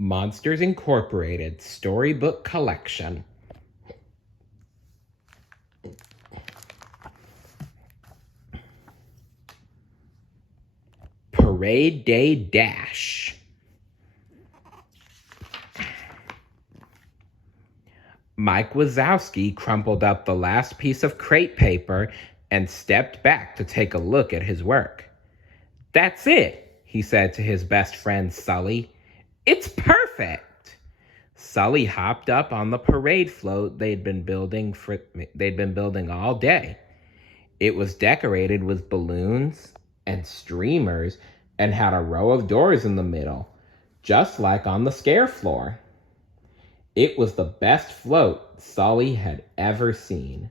Monsters Incorporated Storybook Collection. Parade Day Dash. Mike Wazowski crumpled up the last piece of crepe paper and stepped back to take a look at his work. "That's it," he said to his best friend Sulley. "It's perfect." Sulley hopped up on the parade float they'd been building all day. It was decorated with balloons and streamers and had a row of doors in the middle, just like on the scare floor. It was the best float Sulley had ever seen.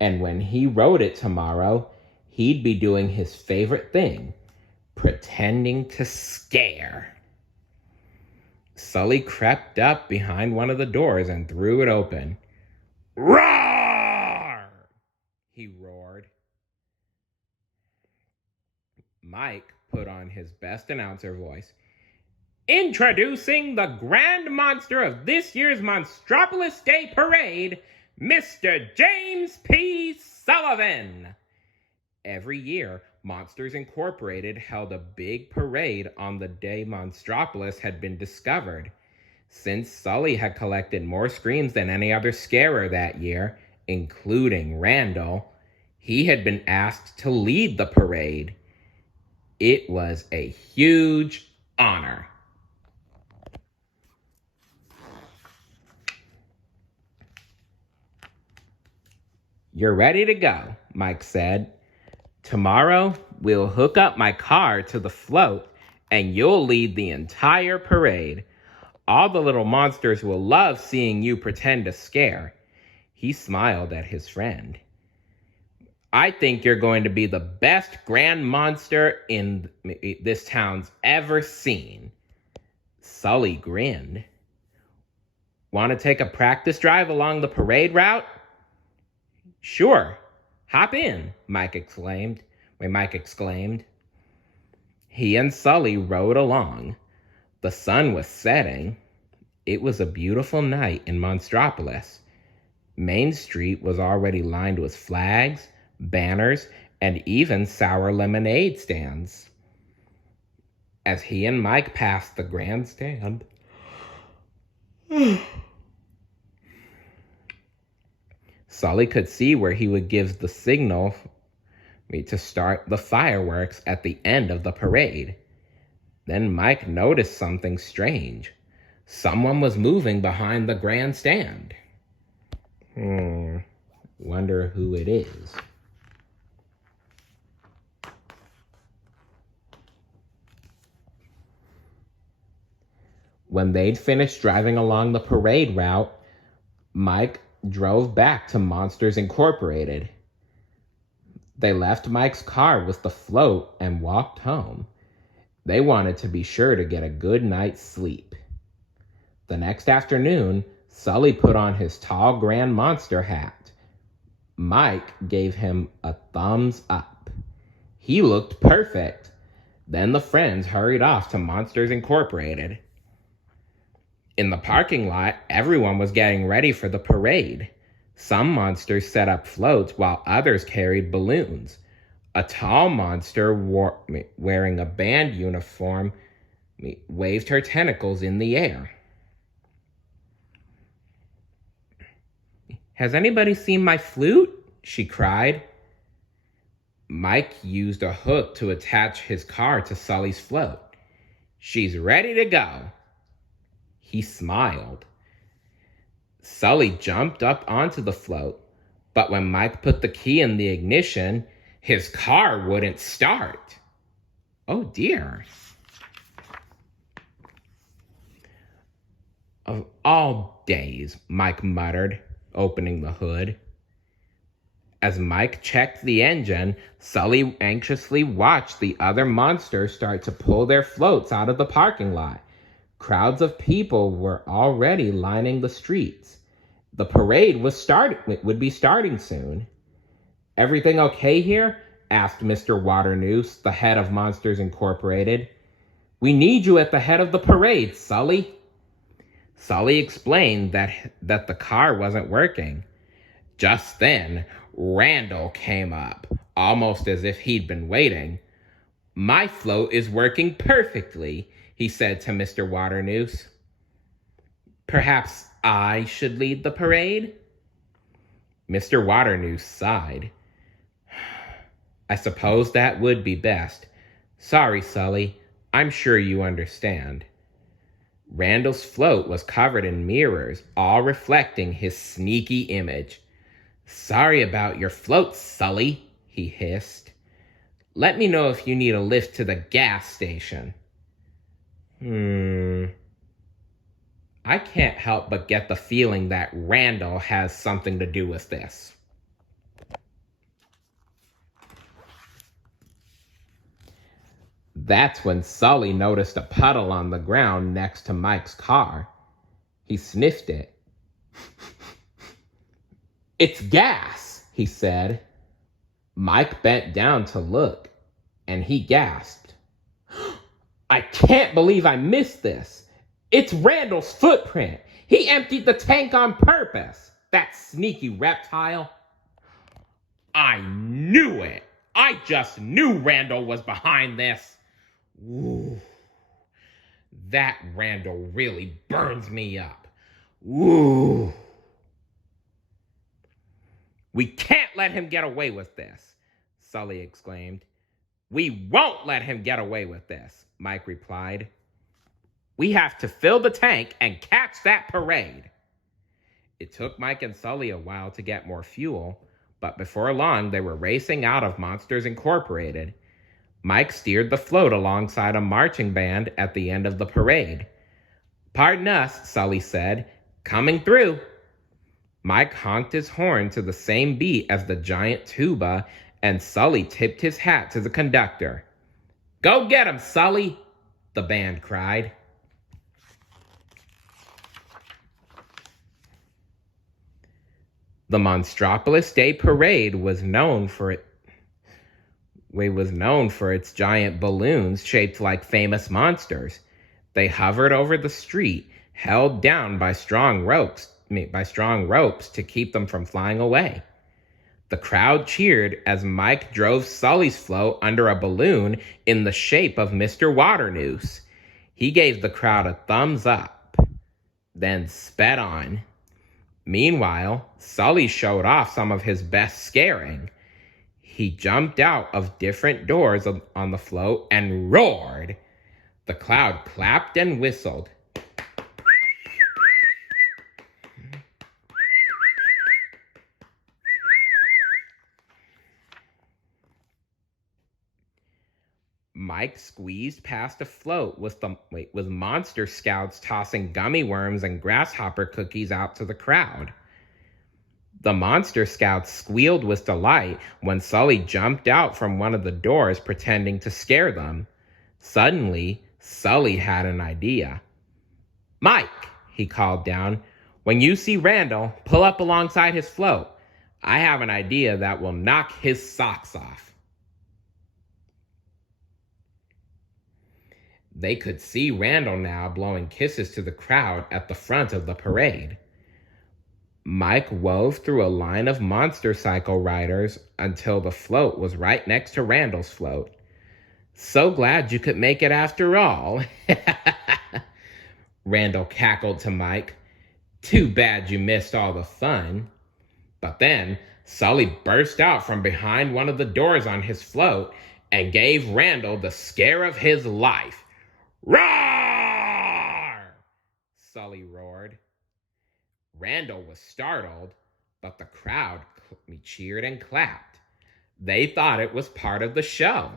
And when he rode it tomorrow, he'd be doing his favorite thing, pretending to scare. Sulley crept up behind one of the doors and threw it open. "Roar!" he roared. Mike put on his best announcer voice. "Introducing the grand monster of this year's Monstropolis Day Parade, Mr. James P. Sullivan." Every year, Monsters Incorporated held a big parade on the day Monstropolis had been discovered. Since Sulley had collected more screams than any other scarer that year, including Randall, he had been asked to lead the parade. It was a huge honor. "You're ready to go," Mike said. "Tomorrow, we'll hook up my car to the float, and you'll lead the entire parade. All the little monsters will love seeing you pretend to scare." He smiled at his friend. "I think you're going to be the best grand monster in this town's ever seen." Sulley grinned. "Want to take a practice drive along the parade route?" "Sure. Hop in," Mike exclaimed. He and Sulley rode along. The sun was setting. It was a beautiful night in Monstropolis. Main Street was already lined with flags, banners, and even sour lemonade stands. As he and Mike passed the grandstand, Sulley could see where he would give the signal to start the fireworks at the end of the parade. Then Mike noticed something strange. Someone was moving behind the grandstand. Wonder who it is. When they'd finished driving along the parade route, Mike drove back to Monsters Incorporated. They left Mike's car with the float and walked home. They wanted to be sure to get a good night's sleep. The next afternoon, Sulley put on his tall grand monster hat. Mike gave him a thumbs up. He looked perfect. Then the friends hurried off to Monsters Incorporated. In the parking lot, everyone was getting ready for the parade. Some monsters set up floats while others carried balloons. A tall monster wearing a band uniform waved her tentacles in the air. "Has anybody seen my flute?" she cried. Mike used a hook to attach his car to Sulley's float. "She's ready to go." He smiled. Sulley jumped up onto the float, but when Mike put the key in the ignition, his car wouldn't start. "Oh dear." "Of all days," Mike muttered, opening the hood. As Mike checked the engine, Sulley anxiously watched the other monsters start to pull their floats out of the parking lot. Crowds of people were already lining the streets. The parade would be starting soon. "Everything okay here?" asked Mr. Waternoose, the head of Monsters Incorporated. We need you at the head of the parade, Sulley. Sulley explained that the car wasn't working. Just then, Randall came up, almost as if he'd been waiting. My float is working perfectly, he said to Mr. Waternoose. Perhaps I should lead the parade? Mr. Waternoose sighed. I suppose that would be best. Sorry, Sulley. I'm sure you understand. Randall's float was covered in mirrors, all reflecting his sneaky image. Sorry about your float, Sulley, he hissed. Let me know if you need a lift to the gas station. I can't help but get the feeling that Randall has something to do with this. That's when Sulley noticed a puddle on the ground next to Mike's car. He sniffed it. It's gas, he said. Mike bent down to look, and he gasped. I can't believe I missed this. It's Randall's footprint. He emptied the tank on purpose. That sneaky reptile. I knew it. I just knew Randall was behind this. Ooh, that Randall really burns me up. Ooh. We can't let him get away with this, Sulley exclaimed. We won't let him get away with this, Mike replied. We have to fill the tank and catch that parade. It took Mike and Sulley a while to get more fuel, but before long they were racing out of Monsters Incorporated. Mike steered the float alongside a marching band at the end of the parade. Pardon us, Sulley said. Coming through. Mike honked his horn to the same beat as the giant tuba, and Sulley tipped his hat to the conductor. Go get him, Sulley, the band cried. The Monstropolis Day Parade was known for its giant balloons shaped like famous monsters. They hovered over the street, held down by strong ropes to keep them from flying away. The crowd cheered as Mike drove Sulley's float under a balloon in the shape of Mr. Waternoose. He gave the crowd a thumbs up, then sped on. Meanwhile, Sulley showed off some of his best scaring. He jumped out of different doors on the float and roared. The crowd clapped and whistled. Mike squeezed past a float with monster scouts tossing gummy worms and grasshopper cookies out to the crowd. The monster scouts squealed with delight when Sulley jumped out from one of the doors pretending to scare them. Suddenly, Sulley had an idea. Mike, he called down, when you see Randall, pull up alongside his float. I have an idea that will knock his socks off. They could see Randall now blowing kisses to the crowd at the front of the parade. Mike wove through a line of monster cycle riders until the float was right next to Randall's float. So glad you could make it after all. Randall cackled to Mike. Too bad you missed all the fun. But then Sulley burst out from behind one of the doors on his float and gave Randall the scare of his life. Roar! Sulley roared. Randall was startled, but the crowd cheered and clapped. They thought it was part of the show.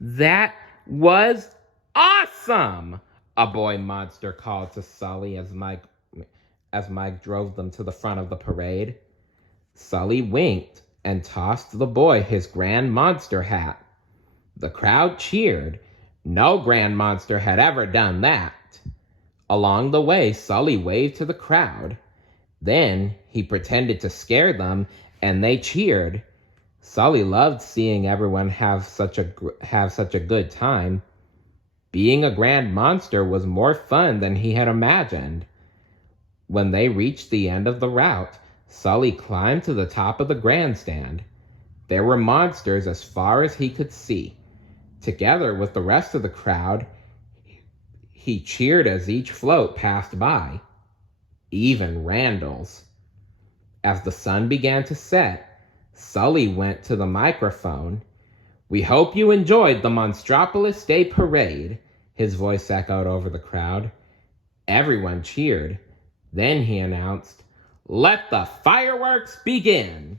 That was awesome! A boy monster called to Sulley as Mike drove them to the front of the parade. Sulley winked and tossed the boy his grand monster hat. The crowd cheered. No grand monster had ever done that. Along the way, Sulley waved to the crowd. Then he pretended to scare them, and they cheered. Sulley loved seeing everyone have such a good time. Being a grand monster was more fun than he had imagined. When they reached the end of the route, Sulley climbed to the top of the grandstand. There were monsters as far as he could see. Together with the rest of the crowd, he cheered as each float passed by, even Randall's. As the sun began to set, Sulley went to the microphone. "We hope you enjoyed the Monstropolis Day Parade," his voice echoed over the crowd. Everyone cheered. Then he announced, "Let the fireworks begin!"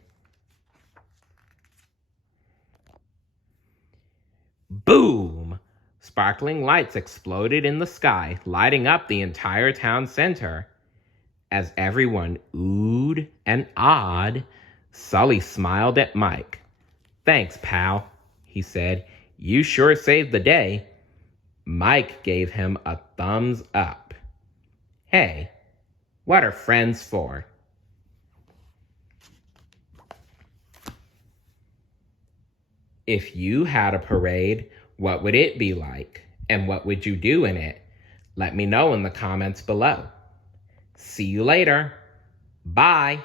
Boom! Sparkling lights exploded in the sky, lighting up the entire town center. As everyone oohed and awed, Sulley smiled at Mike. "Thanks, pal," he said. "You sure saved the day." Mike gave him a thumbs up. Hey, what are friends for? If you had a parade, what would it be like? And what would you do in it? Let me know in the comments below. See you later. Bye.